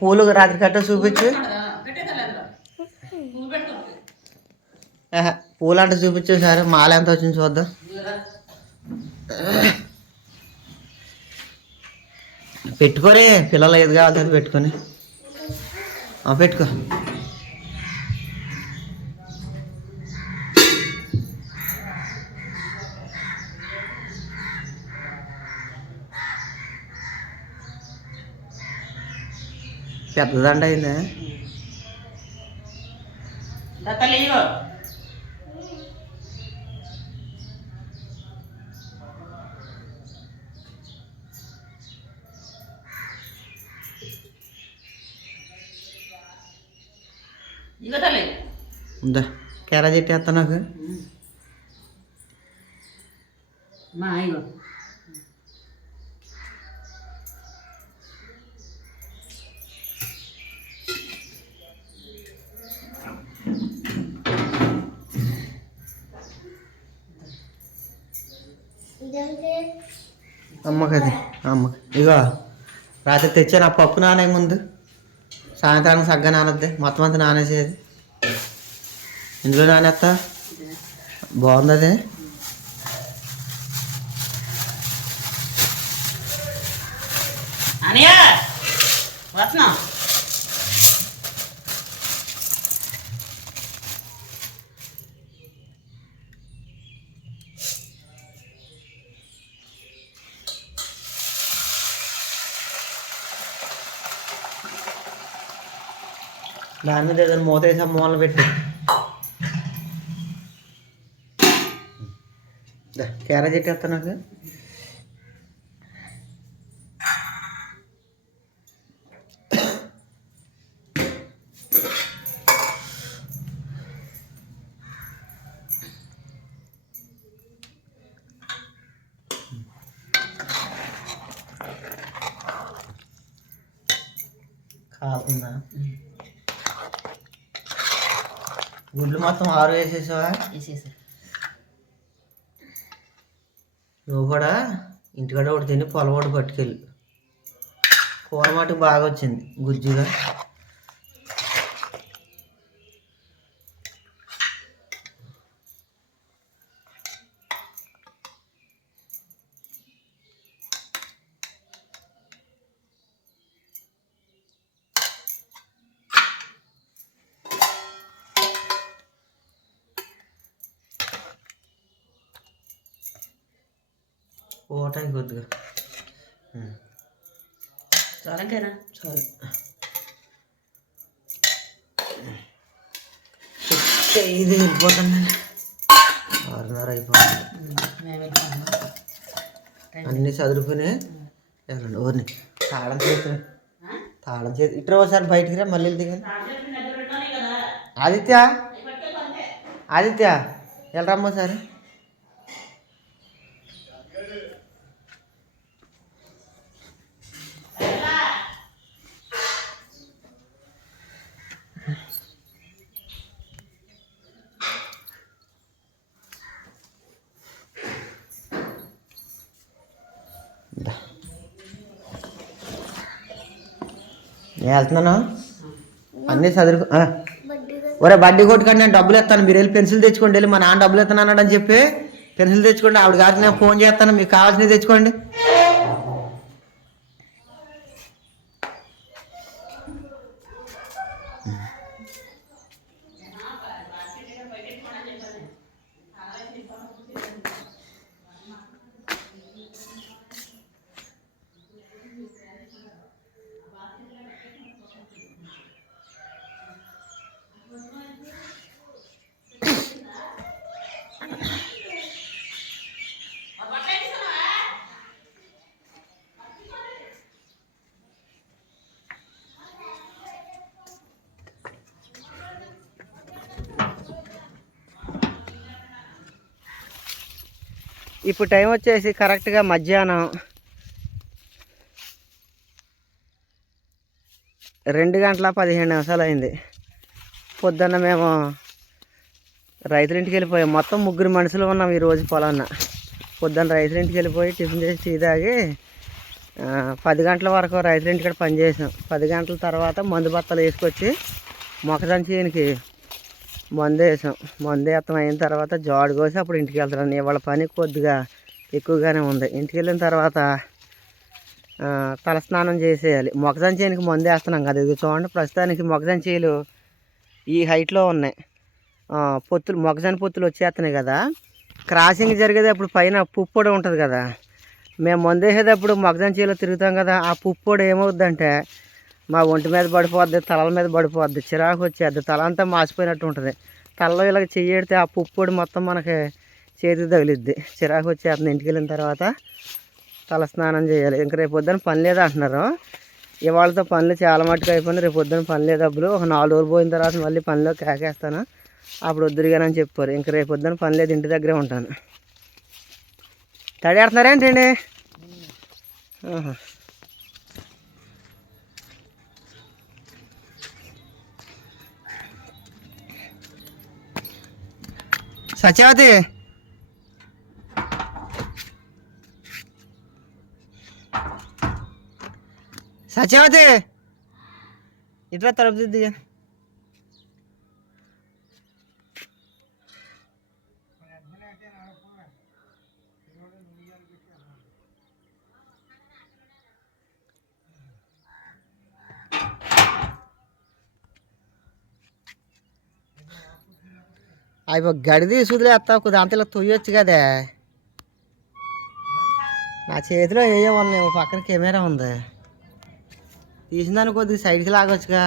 పూలు రాత్రి కట్ట చూపించు. పూలు అంటే చూపించు సరే మాల ఎంత వచ్చింది చూద్దాం. పెట్టుకొని పిల్లలు ఏది కావాలి అది పెట్టుకొని. పెట్టుకో. పెద్దదండ అయిందా ఉందా? కేరా చెట్టు వేస్తా నాకు. మా ఇగో. అమ్మకది అమ్మ. ఇగో రాత్రి తెచ్చాను ఆ పప్పు నానే ముందు. సాయంత్రానికి సగ్గ నానద్ది. మొత్తం అంతా నానేసేది. ఇందులో నానేస్తా బాగుంది అది అనియా వస్తున్నా. దాని మీద ఏదైనా మూత వేసి మూలన పెట్టి. క్యారేజ్ కేరా నాకు. కాకుండా గుడ్లు మొత్తం ఆరు వేసేసావా? వేసేసా. నువ్వు కూడా ఇంటికాడ ఒకటి తిని పొలం ఒకటి పట్టుకెళ్ళి. కూర మటుకు బాగా వచ్చింది గుజ్జుగా. పోవటానికి కొద్దిగా. చాలంకేనా చాలు ఇది వెళ్ళిపోతుంది ఆరున్నర అయిపోతుంది అన్నీ చదువుకుని వెళ్ళండి ఊరిని తాళం చేతి తాళం చేతి ఇట్రా ఒకసారి బయటికి రా మళ్ళీ దిగండి ఆదిత్య? ఆదిత్య? వెళ్ళరమ్మా సార్ వెళ్తున్నాను అన్నీ చదువుకు ఒరే బడ్డీ కొట్టుకండి నేను డబ్బులు ఇస్తాను. మీరు వెళ్ళి పెన్సిల్ తెచ్చుకోండి వెళ్ళి మా నాన్న డబ్బులు ఇస్తాను అన్నాడని అని చెప్పి పెన్సిల్ తెచ్చుకోండి. ఆవిడ గారికి నేను ఫోన్ చేస్తాను. మీకు కావాల్సినవి తెచ్చుకోండి. ఇప్పుడు టైం వచ్చేసి కరెక్ట్గా మధ్యాహ్నం. రెండు గంటల పదిహేను నిమిషాలు అయింది. పొద్దున్న మేము రైతులింటికి వెళ్ళిపోయాం. మొత్తం ముగ్గురు మనుషులు ఉన్నాం ఈరోజు పొలాన్న. పొద్దున్న రైతులింటికి వెళ్ళిపోయి టిఫిన్ చేసి టీ తాగి పది గంటల వరకు రైతుల పనిచేసాం పని చేసాం పది గంటల తర్వాత మందు బత్తలు వేసుకొచ్చి మొక్కజొన్న చేయనికి మందు వేసాం. మందు వేస్తాం. అయిన తర్వాత జాడు కోసి అప్పుడు ఇంటికి వెళ్తాను. ఇవాళ పని కొద్దిగా ఎక్కువగానే ఉంది. ఇంటికి వెళ్ళిన తర్వాత తలస్నానం చేసేయాలి. మొక్కజొన్న చేనుకి మందు వేస్తున్నాం కదా. ఇది చూడండి. ప్రస్తుతానికి మొక్కజొన్న చేలు ఈ హైట్లో ఉన్నాయి. పొత్తులు మొక్కజొన్న పొత్తులు వచ్చేస్తున్నాయి కదా. క్రాసింగ్ జరిగేటప్పుడు పైన పుప్పొడి ఉంటుంది కదా. మేము మందు వేసేటప్పుడు మొక్కజొన్న చేలో తిరుగుతాం కదా. ఆ పుప్పొడి ఏమవుద్దంటే మా ఒంటి మీద పడిపోద్ది తలల మీద పడిపోద్ది. చిరాకు వచ్చేద్ది తల అంతా మాసిపోయినట్టు ఉంటుంది. తలలో ఇలాగ చెయ్యడితే ఆ పుప్పొడి మొత్తం మనకి చేతికి తగిలిద్ది. చిరాకు వచ్చేస్తుంది. ఇంటికి వెళ్ళిన తర్వాత తల స్నానం చేయాలి. ఇంక రేపు పొద్దున పని లేదు అంటున్నారు. ఇవాళతో పనులు చాలా మట్టుకు అయిపోయినాయి. రేపు పొద్దున పని లేదు అప్పుడు ఒక నాలుగు రోజులు పోయిన తర్వాత మళ్ళీ పనిలో కేకేస్తాను. అప్పుడు వద్దురుగానని చెప్పారు. ఇంక రేపు పొద్దున పని లేదు. ఇంటి దగ్గరే ఉంటాను. తడియాడుతున్నారేంటండి ఆహా. సత్యవతి సత్యవతి ఇట్లా తలుపు అవి గడిది సుదిలే ఎత్తావు కొద్దిగా అంతలో తొయ్యొచ్చు కదే. నా చేతిలో ఏయో ఉన్నాయి పక్కన కెమెరా ఉంది. తీసిన కొద్దిగా సైడ్కి లాగొచ్చుగా.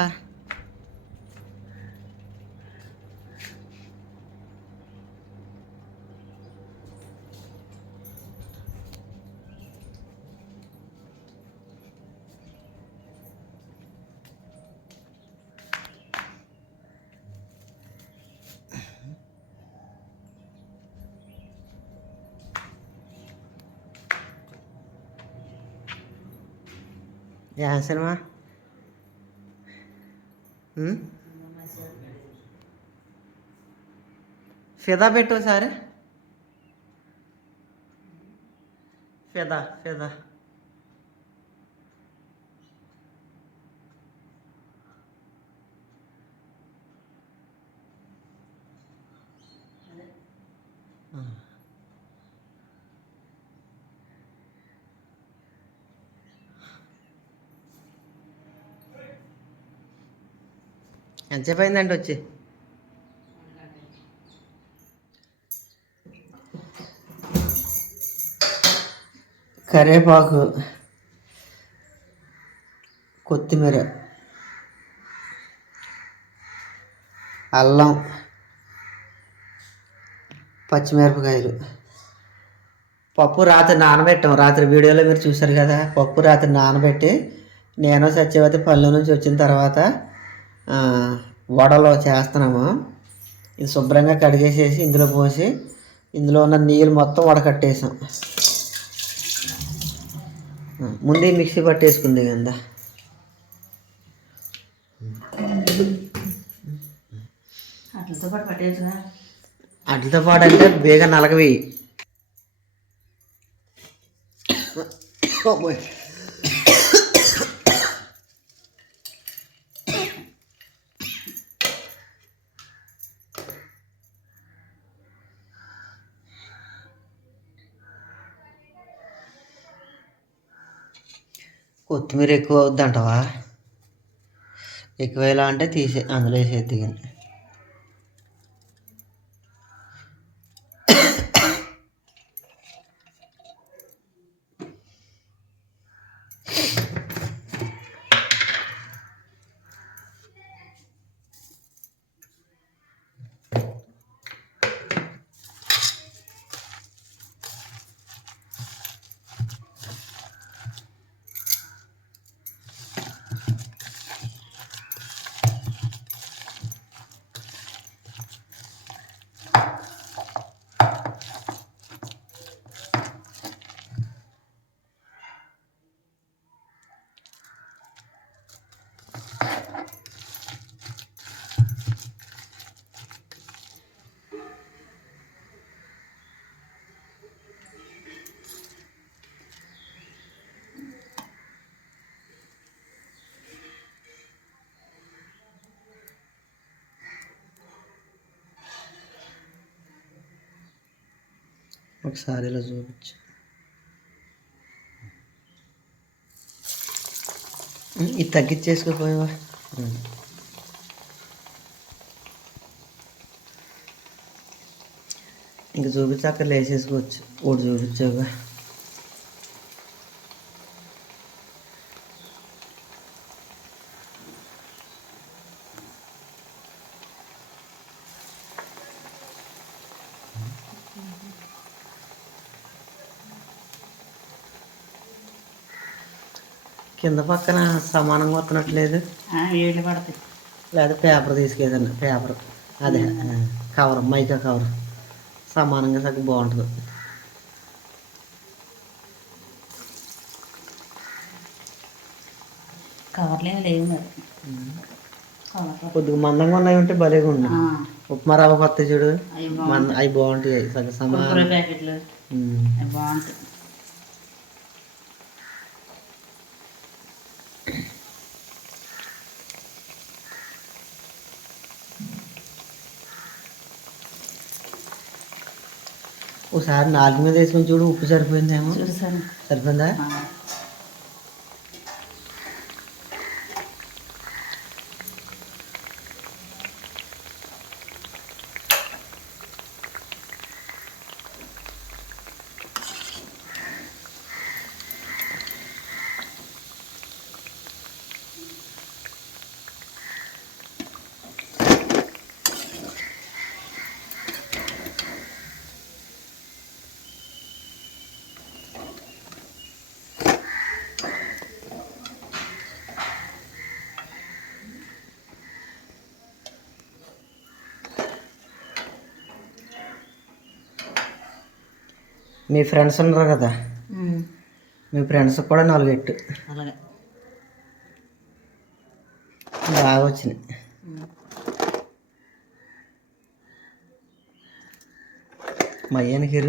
ఏ సినిమా ఉమ్? ఫిదా పెట్టు సార్ ఫిదా ఫిదా ఎంతసేపు అయిందండి వచ్చి? కరివేపాకు కొత్తిమీర అల్లం పచ్చిమిరపకాయలు. పప్పు రాత్రి నానబెట్టాం. రాత్రి వీడియోలో మీరు చూశారు కదా పప్పు రాత్రి నానబెట్టి నేను సత్యవతి పళ్ళు నుంచి వచ్చిన తర్వాత వడలో చేస్తున్నాము. ఇది శుభ్రంగా కడిగేసేసి ఇందులో పోసి ఇందులో ఉన్న నీళ్ళు మొత్తం వడకట్టేసాం ముందే మిక్సీ పట్టేసుకుంది కదా అట్లతో పాటు పట్టేయచ్చుగా? అట్లతో పాటు అంటే బేగా నలగవి కొత్తిమీర ఎక్కువ అవుద్ది అంటావా ఎక్కువ ఎలా అంటే తీసే అందులో వేసేద్ది ఒకసారి ఇలా చూపించు. ఇది తగ్గించేసుకుపోయావా ఇంక చూపించాక లేచేసుకోవచ్చు ఒకటి చూపించావుగా కింద పక్కన సమానంగా వస్తున్నట్లేదు ఏళ్ళు పడతాయి. లేదా పేపర్ తీసుకేదన్నా పేపర్. అదే కవర్ మైకా కవర్. సమానంగా సగం బాగుంటుంది. కవర్లు లేవు మరి. కొద్దిగా మందంగా ఉన్నవి ఉంటే భలేగా ఉండు. ఉప్మా రవ్వ కొత్త చూడు. అవి బాగుంటాయి. సగం సమానం. బాగుంటాయి. ఒకసారి నాలుగు మీద వేసుకొని చూడు ఉప్పు సరిపోయిందేమో. సరిపోయిందా? మీ ఫ్రెండ్స్ ఉన్నారు కదా? మీ ఫ్రెండ్స్ కూడా నాలుగు ఎట్టు అలాగే. బాగా వచ్చినాయి. మయ్యానికి